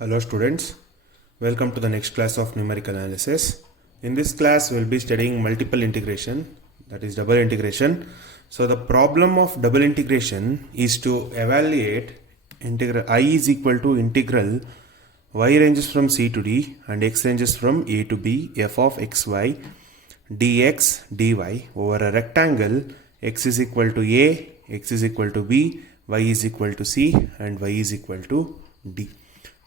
Hello students, welcome to the next class of numerical analysis. In this class we will be studying multiple integration, that is double integration. So the problem of double integration is to evaluate integral I is equal to integral y ranges from c to d and x ranges from a to b f of xy dx dy over a rectangle x is equal to a, x is equal to b, y is equal to c and y is equal to d.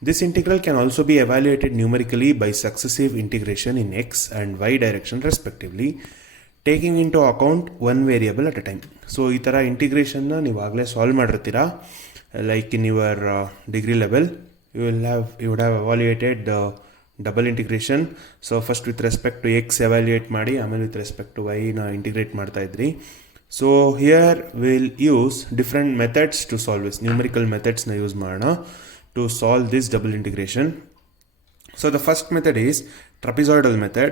This integral can also be evaluated numerically by successive integration in x and y direction respectively, taking into account one variable at a time. So ಈ ಥರ ಇಂಟಿಗ್ರೇಷನ್ನ ನೀವು ಆಗಲೇ solve ಮಾಡಿರ್ತೀರಾ, like in your degree level you would have evaluated the double integration. So first with respect to x evaluate ಮಾಡಿ, ಆಮೇಲೆ with respect to y ನ integrate ಮಾಡ್ತಾ ಇದ್ರಿ. So here we'll use different methods to solve this, numerical methods ನ use ಮಾಡೋಣ to solve this double integration. So the first method is trapezoidal method.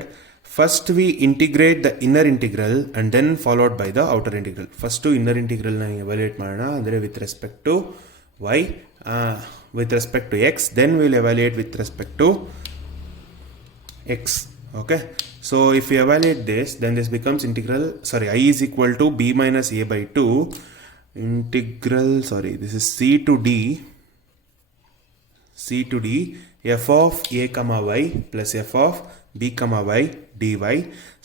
First we integrate the inner integral and then followed by the outer integral. First to inner integral na evaluate ಮಾಡೋಣ, ಅಂದರೆ with respect to y, with respect to x, then we'll evaluate with respect to x. Okay, so if we evaluate this, then this becomes integral, I is equal to b minus a by 2 integral, this is c to d f of a comma y plus f of b comma y dy.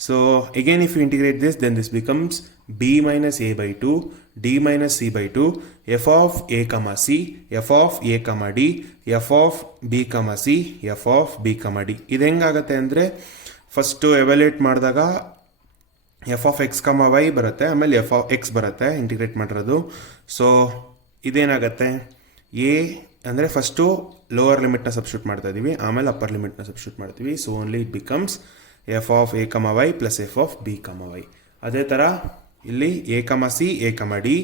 So again if you integrate this, then this becomes b minus a by 2 d minus c by 2 f of a comma c f of a comma d f of b comma c f of b comma d. ಇದು ಹೆಂಗಾಗತ್ತೆ ಅಂದರೆ first evaluate ಮಾಡಿದಾಗ F of X comma Y ಬರುತ್ತೆ, ಆಮೇಲೆ F of X ಬರುತ್ತೆ integrate ಮಾಡಿರೋದು. So ಇದೇನಾಗತ್ತೆ, ಎ ಅಂದರೆ ಫಸ್ಟು ಲೋವರ್ ಲಿಮಿಟ್ನ ಸಬ್ಸ್ಟಿಟ್ಯೂಟ್ ಮಾಡ್ತಾ ಇದ್ದೀವಿ, ಆಮೇಲೆ ಅಪ್ಪರ್ ಲಿಮಿಟ್ನ ಸಬ್ಸ್ಟಿಟ್ಯೂಟ್ ಮಾಡ್ತೀವಿ. So only it becomes F of A comma Y plus F of B comma Y. ಅದೇ ಥರ ಇಲ್ಲಿ A comma C A comma D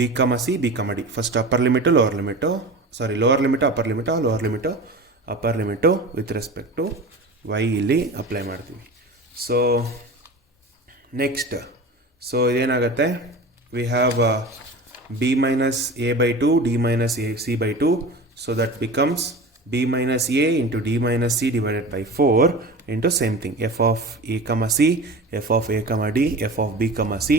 B comma C B comma D, first upper limit lower limit, lower limit upper limit, lower limit upper limit with respect to Y ಇಲ್ಲಿ apply ಮಾಡ್ತೀವಿ. So next, so ಇದೇನಾಗುತ್ತೆ, we have b minus a by 2 d minus a c by 2, so that becomes b minus a into d minus c divided by 4 into same thing f of a comma c f of a comma d f of b comma c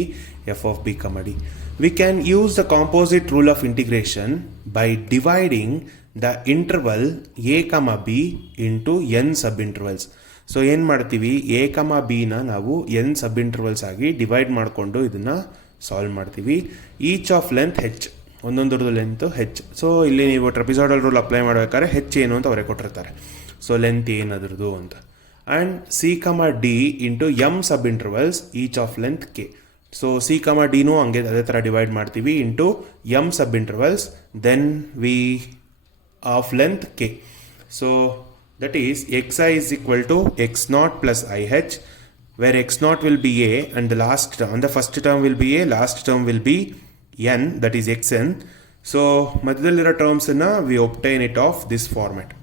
f of b comma d. We can use the composite rule of integration by dividing the interval a comma b into n subintervals. So ಏನು ಮಾಡ್ತೀವಿ, a comma b ನ ನಾವು n subintervals ಆಗಿ divide ಮಾಡಿಕೊಂಡು ಇದನ್ನು solve ಮಾಡ್ತೀವಿ. Each of length H, ಒಂದೊಂದರದ್ದು length H. So ಇಲ್ಲಿ ನೀವು ಟ್ರೆಪಿಸಾಯ್ಡಲ್ ರೂಲ್ ಅಪ್ಲೈ ಮಾಡಬೇಕಾದ್ರೆ ಹೆಚ್ ಏನು ಅಂತ ಅವರೇ ಕೊಟ್ಟಿರ್ತಾರೆ, ಸೊ ಲೆಂತ್ ಏನದ್ರದ್ದು ಅಂತ. And C comma D into M sub intervals each of length K. So C comma ಡಿನೂ ಹಂಗೆ ಅದೇ ಥರ ಡಿವೈಡ್ ಮಾಡ್ತೀವಿ into M sub intervals, then we of length K. So that is X I is equal to X naught plus I H, where x naught will be a and the last term, and the first term will be a, last term will be n, that is xn. So ಮಧ್ಯದಲ್ಲಿರೋ ಟರ್ಮ್ಸನ್ನು we obtain it of this format,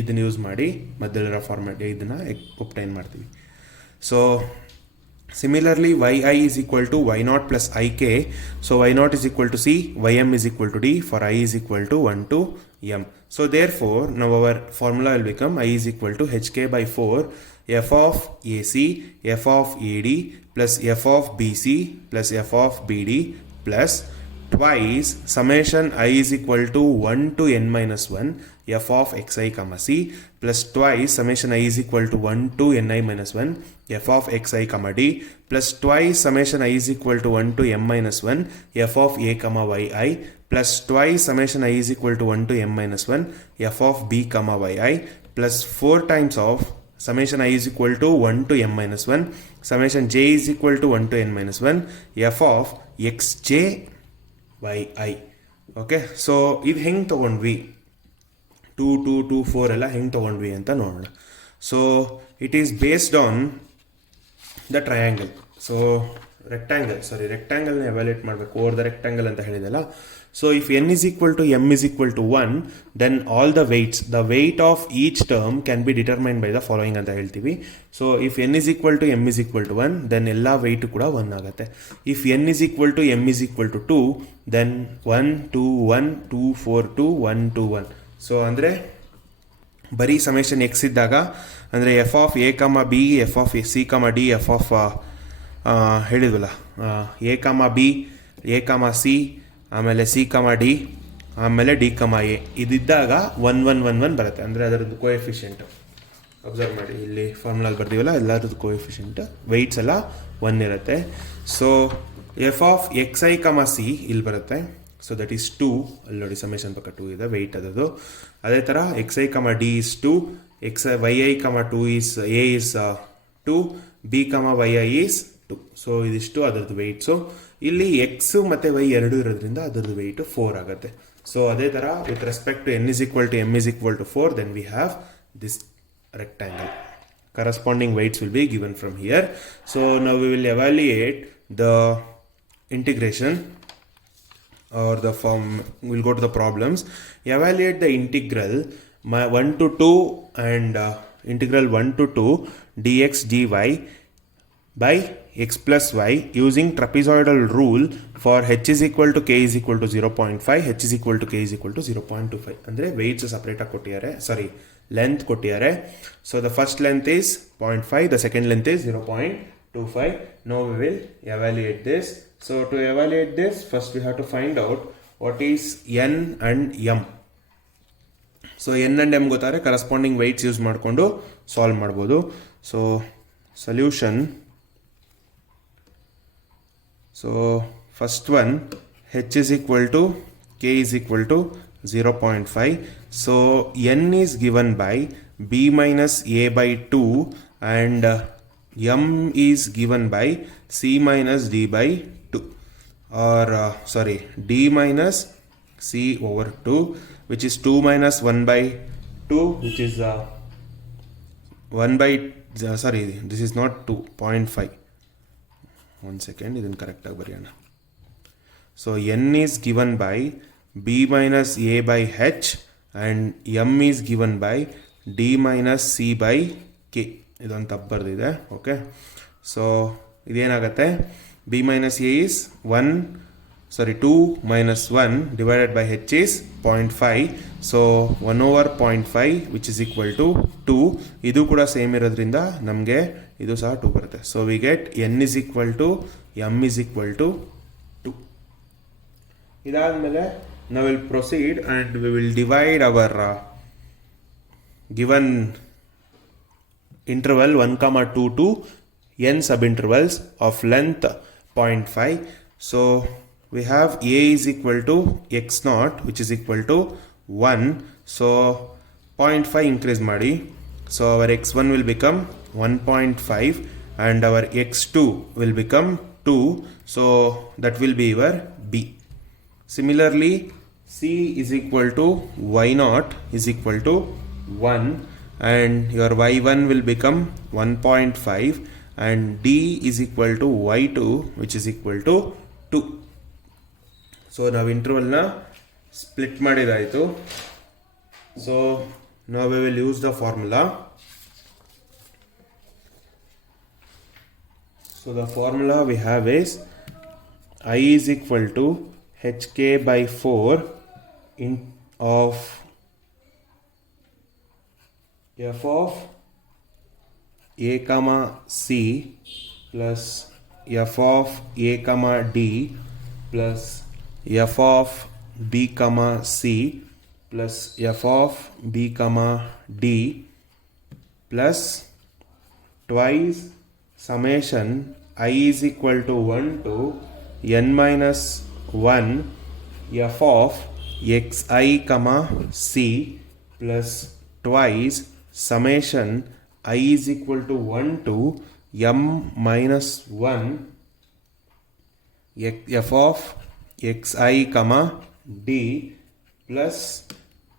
ಇದನ್ನು use ಮಾಡಿ ಮಧ್ಯದಲ್ಲಿರೋ format ಇದನ್ನು obtain ಮಾಡ್ತೀವಿ. So similarly yi is equal to y naught plus ik, so y naught is equal to c, ym is equal to d for I is equal to 1 to m. So therefore now our formula will become I is equal to hk by 4 f of AC f of AD plus f of BC plus f of BD plus twice summation I is equal to 1 to n minus 1 f of xi comma c plus twice summation I is equal to 1 to ni minus 1 f of xi comma d plus twice summation I is equal to 1 to m minus 1 f of a comma yi plus twice summation I is equal to 1 to m minus 1 f of b comma yi plus 4 times of summation I is equal to 1 to m minus 1 summation j is equal to 1 to n minus 1 f of xj yi. Okay, so ಇದು ಹೆಂಗೆ ತೊಗೊಂಡ್ವಿ, 2 2 2 4 ಎಲ್ಲ ಹೆಂಗೆ ತೊಗೊಂಡ್ವಿ ಅಂತ ನೋಡೋಣ. So it is based on the triangle. So ರೆಕ್ಟ್ಯಾಂಗಲ್ನ evaluate ಮಾಡಬೇಕು ಓವರ್ ದ ರೆಕ್ಟ್ಯಾಂಗಲ್ ಅಂತ ಹೇಳಿದಲ್ಲ. So if n is equal to m is equal to 1, then all the weight of each term can be determined by the following ಅಂತ ಹೇಳ್ತೀವಿ. So if n is equal to m is equal to 1, then ಎಲ್ಲ weight ಕೂಡ 1 ಆಗುತ್ತೆ. If n is equal to m is equal to 2, then 1 2 1 2 4 2 1 2 1. So ಅಂದರೆ ಬರೀ summation X ಇದ್ದಾಗ ಅಂದರೆ F of A ಕಮ B, F of C comma D, F of ಹೇಳಿದ್ವಲ್ಲ A ಕಮ B, A comma C, ಆಮೇಲೆ ಸಿ ಕಮ ಡಿ, ಆಮೇಲೆ D comma A ಇದಿದ್ದಾಗ 1 1 1 1 ಬರುತ್ತೆ. ಅಂದರೆ ಅದರದ್ದು ಕೋಎಫಿಷಿಯೆಂಟ್ ಅಬ್ಸರ್ವ್ ಮಾಡಿ, ಇಲ್ಲಿ ಫಾರ್ಮುಲಾಗಿ ಬರ್ತೀವಲ್ಲ ಎಲ್ಲರದ್ದು ಕೋಎಫಿಷಿಯೆಂಟ್ ವೆಯ್ಟ್ಸ್ ಎಲ್ಲ 1 ಇರುತ್ತೆ. So F of X I ಕಮ ಸಿ ಇಲ್ಲಿ ಬರುತ್ತೆ. ಸೊ ದಟ್ ಈಸ್ 2, ಅಲ್ಲಿ ನೋಡಿ ಸಮೇಷನ್ ಪಕ್ಕ 2 ಇದೆ ವೆಯ್ಟ್ ಅದದು. ಅದೇ ಥರ ಎಕ್ಸ್ ಐ ಕಮ D is 2, X why I ಕಮ 2 is A is 2, B comma why I is 2. So ಇದಿಷ್ಟು ಅದರದ್ದು ವೆಯ್ಟ್ಸು. ಇಲ್ಲಿ ಎಕ್ಸ್ ಮತ್ತು ವೈ ಎರಡೂ ಇರೋದ್ರಿಂದ ಅದರದ್ದು ವೆಯ್ಟು 4 ಆಗುತ್ತೆ. ಸೊ ಅದೇ ಥರ with respect to N is equal to M is equal to 4, then we have this rectangle. Corresponding weights will be given from here. So now we will evaluate the integration or the form. We'll go to the problems. Evaluate the integral 1 to 2 and integral 1 to 2 dx dy by x plus y using trapezoidal rule for h is equal to k is equal to 0.5, h is equal to k is equal to 0.25. ಅಂದರೆ weights separate ಆಗಿ ಕೊಟ್ಟಿದ್ದಾರೆ, sorry length ಕೊಟ್ಟಿದ್ದಾರೆ. So the first length is 0.5, the second length is 0.25. No we will evaluate this. So to evaluate this first we have to find out what is N and M. So N and M ಗೊತ್ತಾರೆ, corresponding weights use ಮಾಡಿಕೊಂಡು solve ಮಾಡ್ಬೋದು. So solution, so first one h is equal to k is equal to 0.5. So n is given by b minus a by 2 and m is given by c minus d by 2, or d minus c over 2, which is 2 minus 1 by 2, which is 1 by this is not 2, 0.5. 1 second, ಇದನ್ನು ಕರೆಕ್ಟಾಗಿ ಬರೆಯೋಣ. So n is given by b minus a by h and m is given by d minus c by k. ಇದೊಂದು ತಪ್ಪು ಬರೆದಿದೆ. Okay, so ಇದೇನಾಗುತ್ತೆ, b minus a is 2 minus 1 divided by h is 0.5. So 1 over 0.5 which is equal to 2. ಇದು ಕೂಡ same ಇರೋದ್ರಿಂದ ನಮಗೆ ಇದು ಸಹ 2 ಬರುತ್ತೆ. So we get n is equal to m is equal to 2. ಇದಾದಮೇಲೆ now we'll proceed and we will divide our given interval 1, 2 to n subintervals of length 0.5. So we have a is equal to x naught which is equal to 1. So 0.5 increase ಮಾಡಿ. So our x1 will become 1.5 and our x2 will become 2. So that will be your b. Similarly, c is equal to y naught is equal to 1 and your y1 will become 1.5 and d is equal to y2 which is equal to 2. So now interval na split ಮಾಡಿದಾಯಿತು. So now we will use the formula. So the formula we have is I is equal to hk by 4 of f of a comma c plus f of a comma d plus f of b comma c plus f of b comma d plus twice summation I is equal to 1 to n minus 1 f of xi comma c plus twice summation I is equal to 1 to m minus 1 f of xi comma d plus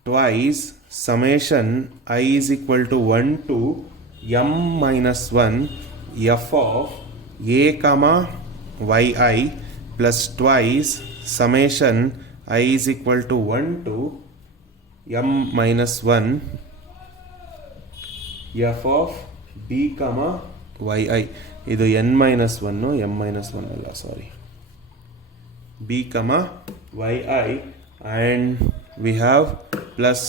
twice summation I is equal to 1 to m minus 1 f of a comma yi plus twice summation I is equal to 1 to m minus 1 f of b comma yi. ಇದು n minus 1 m minus 1 ಅಲ್ಲ, ಸಾರಿ, b comma yi, and we have plus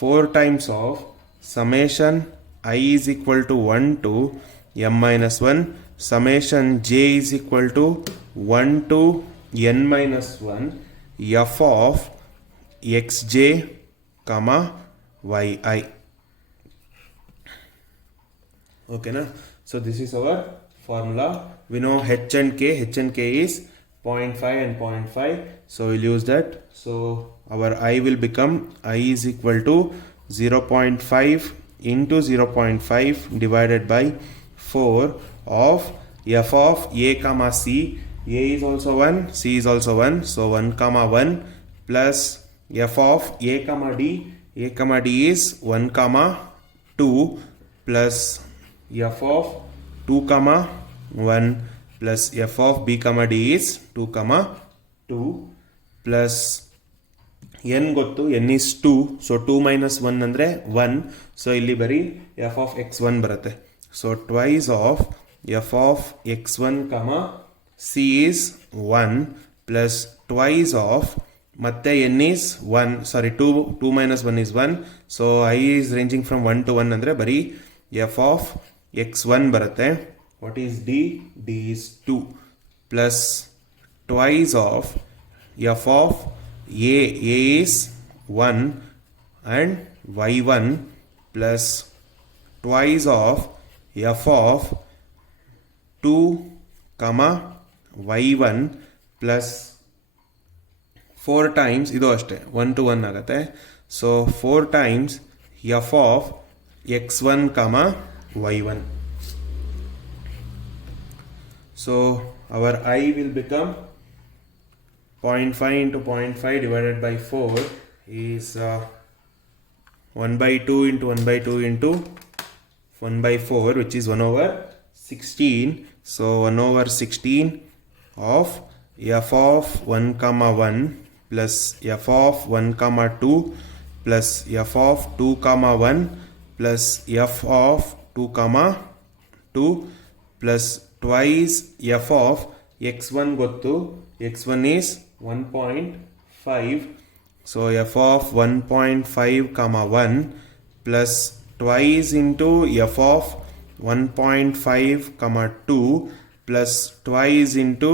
4 times of summation I is equal to 1 to m minus 1, summation j is equal to 1 to n minus 1 f of xj comma yi. Okay na? So this is our formula. We know h and k is 0.5 and 0.5, so we'll use that. So our I will become I is equal to 0.5 into 0.5 divided by 4 of f of a comma c. A is also 1, c is also 1, so 1 comma 1 plus f of a comma d. A comma d is 1 comma 2 plus f of 2 comma 1 plus f of b comma d is 2 comma 2 plus n ಗೊತ್ತು, n is 2, so 2 minus 1 ಅಂದರೆ 1, so ಇಲ್ಲಿ ಬರೀ f of x1 ಬರುತ್ತೆ. So twice of f of x1 comma c is 1 plus twice of ಮತ್ತೆ n is 1, sorry 2 minus 1 is 1, so I is ranging from 1 to 1 ಅಂದರೆ ಬರೀ f of x1 ಬರುತ್ತೆ. What is d? d is 2 plus twice of f of a is 1 and y1 plus twice of f of 2 comma y1 plus 4 times ಇದು ಅಷ್ಟೇ 1 to 1 ಆಗುತ್ತೆ. So 4 times f of x1 comma y1. So our I will become 0.5 into 0.5 divided by 4 is 1 by 2 into 1 by 2 into 1 by 4, which is 1 over 16. So 1 over 16 of f of 1 comma 1 plus f of 1 comma 2 plus f of 2 comma 1 plus f of 2 comma 2 plus twice f of x1 ಗೊತ್ತು, x1 is 1.5, so f of 1.5 comma 1 plus twice into f of 1.5 comma 2 plus twice into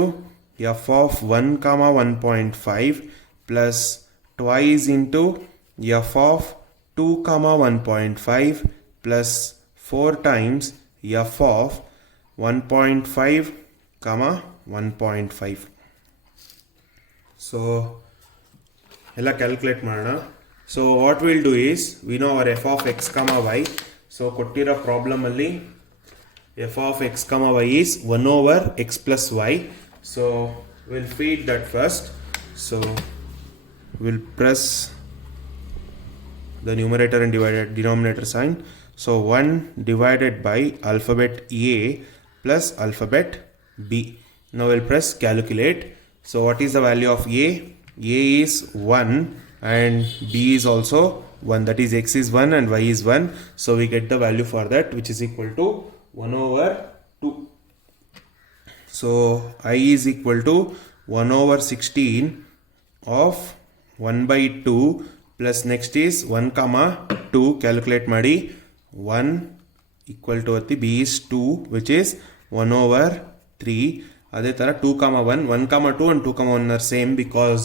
f of 1 comma 1.5 plus twice into f of 2 comma 1.5 plus 4 times f of 1.5 comma 1.5. So ಎಲ್ಲ calculate ಮಾಡೋಣ. So what will do is we know our f of X comma y. So ಕೊಟ್ಟಿರೋ ಪ್ರಾಬ್ಲಮಲ್ಲಿ f of X comma y is 1 over x plus y. So will feed that first. So will press the numerator and denominator sign. So 1 divided by alphabet A plus alphabet B. Now we'll press calculate. So what is the value of A? A is 1 and B is also 1. That is x is 1 and y is 1. So we get the value for that, which is equal to 1 over 2. So I is equal to 1 over 16 of 1 by 2 plus next is 1 comma 2. Calculate ಮಾಡಿ. 1 equal to b is 2, which is 1 over 3. ಅದೇ ಥರ 2 comma 1, 1 comma 2 and 2 comma 1 are same because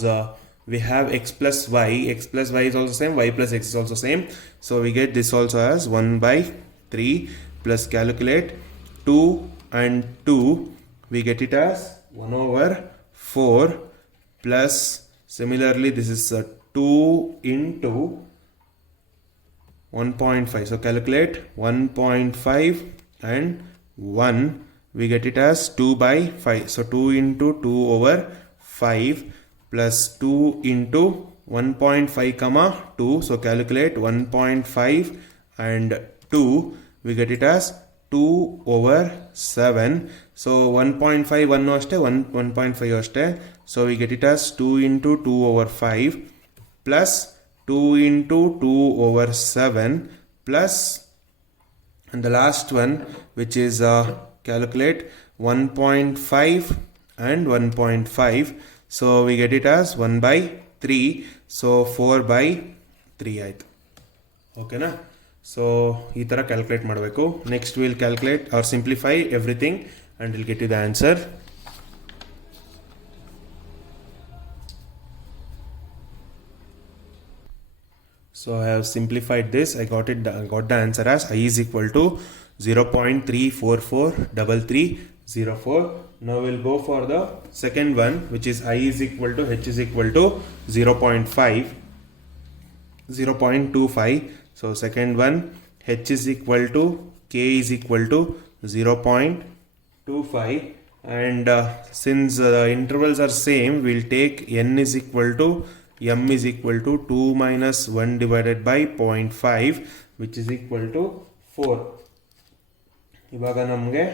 we have x plus y. X plus y is also same, y plus x is also same. So we get this also as 1 by 3 plus calculate 2 and 2. We get it as 1 over 4 plus similarly this is 2 into 1.5. So calculate 1.5 and 1. We get it as 2 by 5. So 2 into 2 over 5 plus 2 into 1.5 comma 2. So calculate 1.5 and 2. We get it as 2 over 7. So 1.5 1 ಅಷ್ಟೇ, 1.5 ಅಷ್ಟೇ. So we get it as 2 into 2 over 5 plus 2 into 2 over 7 plus, and the last one which is calculate 1.5 and 1.5. So we get it as 1 by 3. So 4 by 3 ಆಯ್ತು. ಓಕೆನಾ? So ಈ ಥರ calculate ಮಾಡಬೇಕು. Next will calculate or simplify everything and will get you the answer. So I have simplified this. I got the answer as I is equal to 0.3443304. Now we'll go for the second one, which is I is equal to H is equal to 0.25. So second one, H is equal to K is equal to 0.25, and since intervals are same, we'll take N is equal to M is equal to 2 minus 1 divided by 0.5, which is equal to 4. ಇವಾಗ ನಮಗೆ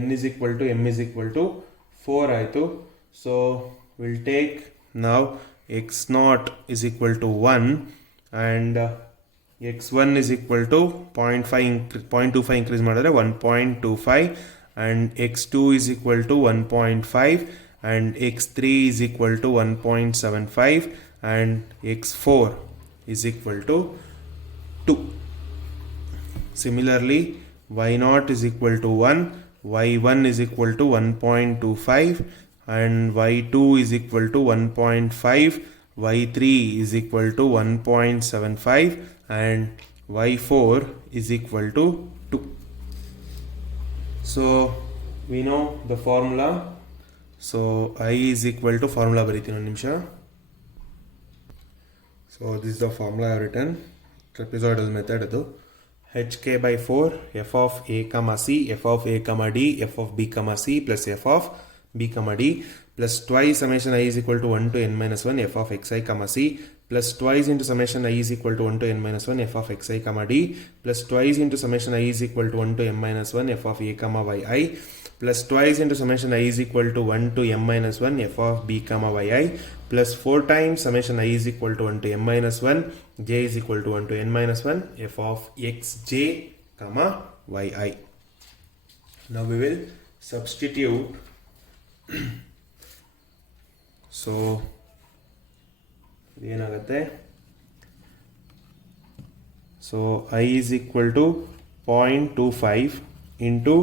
N is equal to M is equal to 4 ಆಯಿತು. So we'll take now x naught is equal to 1 and x1 is equal to 0.25 increase ಮಾಡಿದ್ರೆ 1.25 and x2 is equal to 1.5 and x3 is equal to 1.75 and x4 is equal to 2. Similarly, y0 is equal to 1, y1 is equal to 1.25 and y2 is equal to 1.5, y3 is equal to 1.75 and y4 is equal to 2. So we know the formula. So I is equal to formula ಬರೀತೀನಿ ಒಂದು ನಿಮಿಷ. So this is the formula I have written. Trapezoidal method ಅದು. hk by 4 f of a comma c f of a comma d f of b comma c plus f of b comma d plus twice summation I is equal to 1 to n minus 1 f of xi comma c plus twice into summation I is equal to 1 to n minus 1 f of xi comma d plus twice into summation I is equal to 1 to m minus 1 f of a comma yi plus twice into summation I is equal to 1 to m minus 1 f of b comma yi plus 4 times summation I is equal to 1 to m minus 1 j is equal to 1 to n minus 1 f of xj comma yi. Now we will substitute. So ಏನಾಗುತ್ತೆ, so I is equal to 0.25 into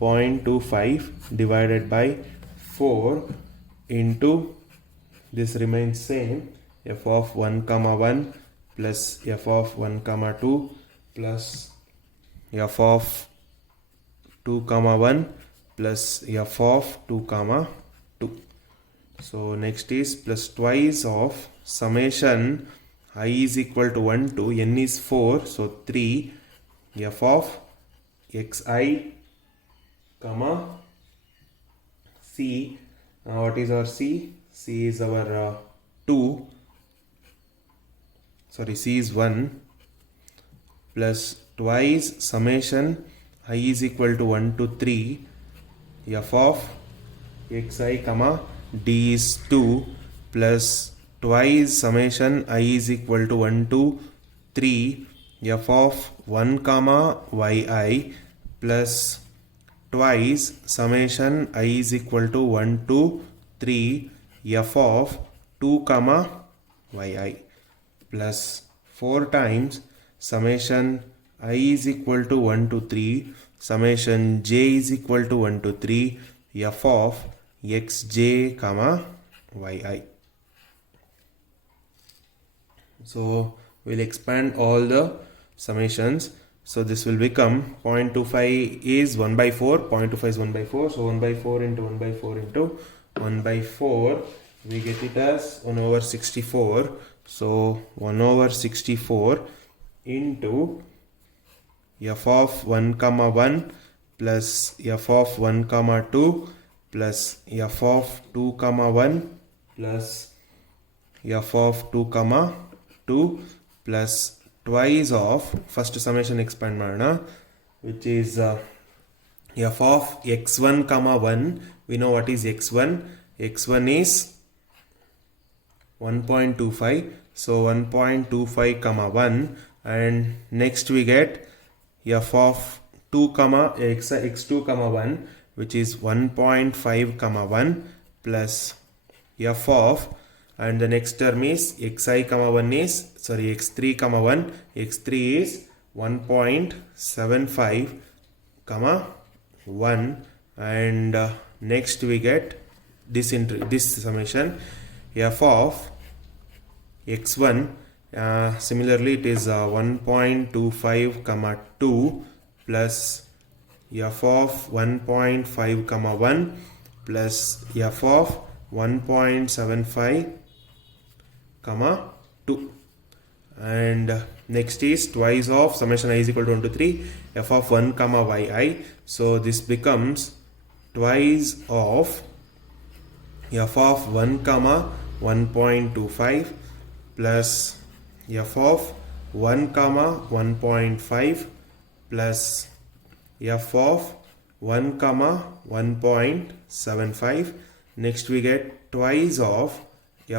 0.25 divided by 4 into, this remains same, f of 1 comma 1 plus f of 1 comma 2 plus f of 2 comma 1 plus f of 2 comma 2. So next is plus twice of summation I is equal to 1 to n is 4, so 3 f of xi comma c. Now what is our c? C is our 2, sorry, c is 1 plus twice summation I is equal to 1 to 3 f of xi comma d is 2 plus twice summation I is equal to 1 to 3 f of 1 comma yi plus twice summation I is equal to 1 to 3 f of 2 comma yi plus 4 times summation I is equal to 1 to 3 summation j is equal to 1 to 3 f of xj comma yi. So we'll expand all the summations. So this will become 0.25 is 1 by 4, 0.25 is 1 by 4, so 1 by 4 into 1 by 4 into 1 by 4, we get it as 1 over 64. So 1 over 64 into f of 1 comma 1 plus f of 1 comma 2 plus f of 2 comma 1 plus f of 2 comma 2 plus twice of first summation expand marana, which is f of x1 comma 1. We know what is x1. X1 is 1.25, so 1.25 comma 1, and next we get f of 2 comma x2 comma 1, which is 1.5 comma 1 plus f of, and the next term is xi comma 1 is, sorry, x3 comma 1, x3 is 1.75 comma 1, and next we get this summation f of x1, similarly it is 1.25 comma 2 plus f of 1.5 comma 1 plus f of 1.75 comma 2, and next is twice of summation I is equal to 1 to 3 f of 1 comma yi. So this becomes twice of f of 1 comma 1.25 plus f of 1 comma 1.5 plus f of 1 comma 1.75. Next we get twice of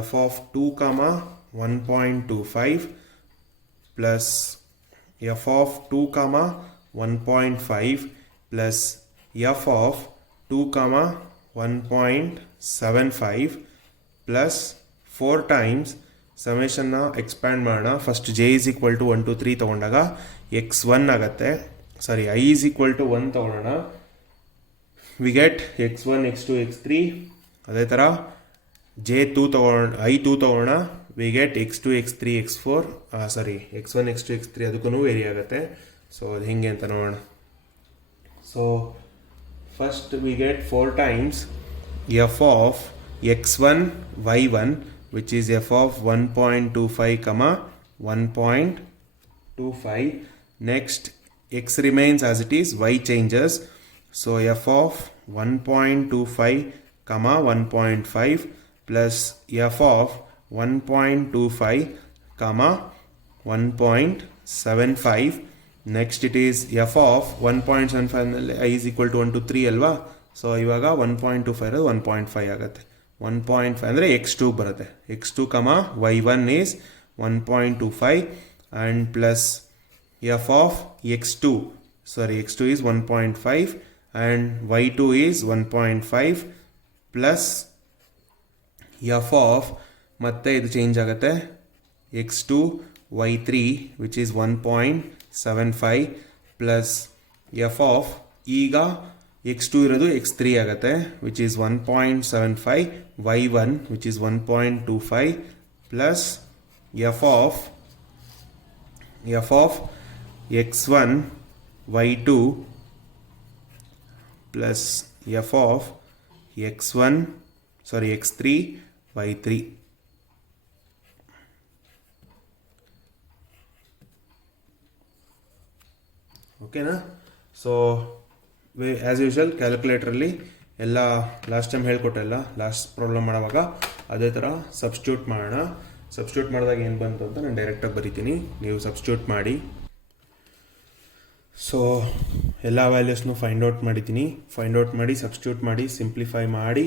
f of 2 comma 1.25 plus f of 2 comma 1.5 plus f of 2 comma 1.75 plus 4 times summation na expand ಮಾಡೋಣ. First j is equal to 1 to 3 ತಗೊಂಡಾಗ x1 ಆಗುತ್ತೆ, ಸಾರಿ I is equal to 1 ತಗೊಳ್ಳೋಣ, we get x1 x2 x3. ಅದೇ ಥರ j2 ತಗೊಳ್ಳೋಣ, I2 ತಗೊಳ್ಳೋಣ, we get x2 x3 x4, sorry x1 x2 x3 ಅದಕ್ಕೂ very ಆಗುತ್ತೆ. ಸೊ ಅದು ಹೆಂಗೆ ಅಂತ ನೋಡೋಣ. So first we get 4 times f of x1 y1 which is f of 1.25 comma 1.25. next x remains as it is, y changes, so f of 1.25 comma 1.5 plus f of 1.25 comma 1.75. next it is f of 1.75 I is equal to 1 to 3 ಅಲ್ವಾ, so ಇವಾಗ 1.25 ಇರೋದು 1.5 ಆಗುತ್ತೆ. 1.5 ಅಂದರೆ x2 ಬರುತ್ತೆ, x2 comma y1 is 1.25 and plus f of x2, sorry x2 is 1.5 and y2 is 1.5 plus f of ಮತ್ತೆ ಇದು change ಆಗುತ್ತೆ x2 y3 which is 1.75 plus f of ಈಗ x2 ಇರೋದು x3 ಆಗುತ್ತೆ which is 1.75 y1 which is 1.25 plus f of x1 y2 plus f of x1 sorry x3 y3. ಓಕೆನಾ? So as usual ಕ್ಯಾಲ್ಕುಲೇಟ್ರಲ್ಲಿ ಎಲ್ಲ last time ಹೇಳ್ಕೊಟ್ಟೆಲ್ಲ last problem ಮಾಡೋವಾಗ ಅದೇ ಥರ substitute ಮಾಡೋಣ. Substitute ಮಾಡಿದಾಗ ಏನು ಬಂತು ಅಂತ ನಾನು ಡೈರೆಕ್ಟಾಗಿ ಬರಿತೀನಿ, ನೀವು ಸಬ್ಸ್ಟ್ಯೂಟ್ ಮಾಡಿ. ಸೊ ಎಲ್ಲ ವ್ಯಾಲ್ಯೂಸ್ನು ಫೈಂಡ್ ಔಟ್ ಮಾಡಿದ್ದೀನಿ, ಫೈಂಡ್ ಔಟ್ ಮಾಡಿ ಸಬ್ಸ್ಟ್ಯೂಟ್ ಮಾಡಿ ಸಿಂಪ್ಲಿಫೈ ಮಾಡಿ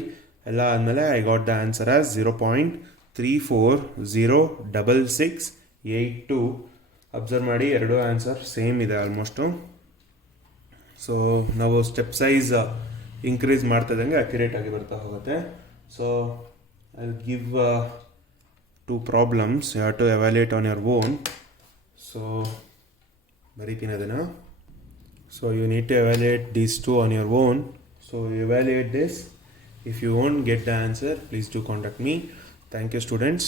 ಎಲ್ಲ ಆದಮೇಲೆ I got the answer as 0.340668 observe ಮಾಡಿ, ಎರಡು ಆನ್ಸರ್ ಸೇಮ್ ಇದೆ ಆಲ್ಮೋಸ್ಟು. ಸೊ ನಾವು ಸ್ಟೆಪ್ ಸೈಜ್ ಇನ್ಕ್ರೀಸ್ ಮಾಡ್ತಾ ಇದ್ದಂಗೆ ಅಕ್ಯುರೇಟ್ ಆಗಿ ಬರ್ತಾ ಹೋಗುತ್ತೆ. So I will give 2 problems you have to evaluate on your own. So ಬರೀತೀನಿ ಅದನ್ನು. So you need to evaluate these 2 on your own. So evaluate this. If you won't get the answer, please do contact me. Thank you, students.